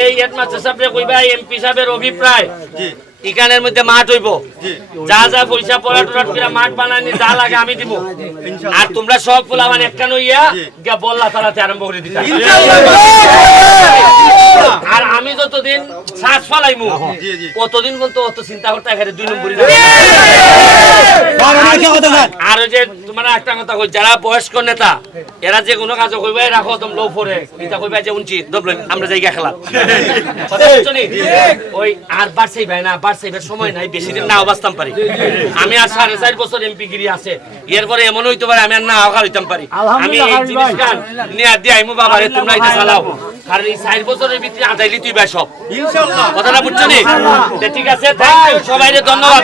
এই হেডমাস্টার কইবা এমপি সাহেবের অভিপ্রায় ইকানের মধ্যে মাঠ হইব। যা যা পয়সা পড়া টড়া করে মাঠ বানানি যা লাগে আমি দিব। আর তোমরা সব পোলা মানে একখান হইয়া গিয়া বল্লা চালাতে আরম্ভ করে দিতা। আর আমি যতদিন শ্বাস ফলাইমু কতদিন পর্যন্ত অত চিন্তা করতে এখানে দুই নম্বরই আর যে তোমার একটা কথা কই যারা বয়স্ক নেতা এরা যে কোনো কাজ কইবাই রাখো তোম লো পরে এটা কইবা যে উঞ্চি দবলেন আমরা জায়গা খেলা কথা বুঝছ ওই আর বাড়ছেই ভাই না বাড়ছেই সময় নাই বেশি দিন না অবস্থান পারি। আমি আর সাড়ে চার বছর এমপি গিরি আছে। এরপরে এমন হইতে পারে আমি আর না হইতাম পারি। আমি এই জিনিস গান নিয়ে দিয়ে আইমু বাবারে তোমরা এটা চালাও। কারণ এই চার বছরের ভিতরে আদাইলি তুই ভাই সব কথাটা বুঝছ নি তে ঠিক আছে থ্যাংক ইউ সবাই ধন্যবাদ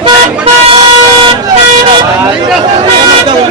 Thank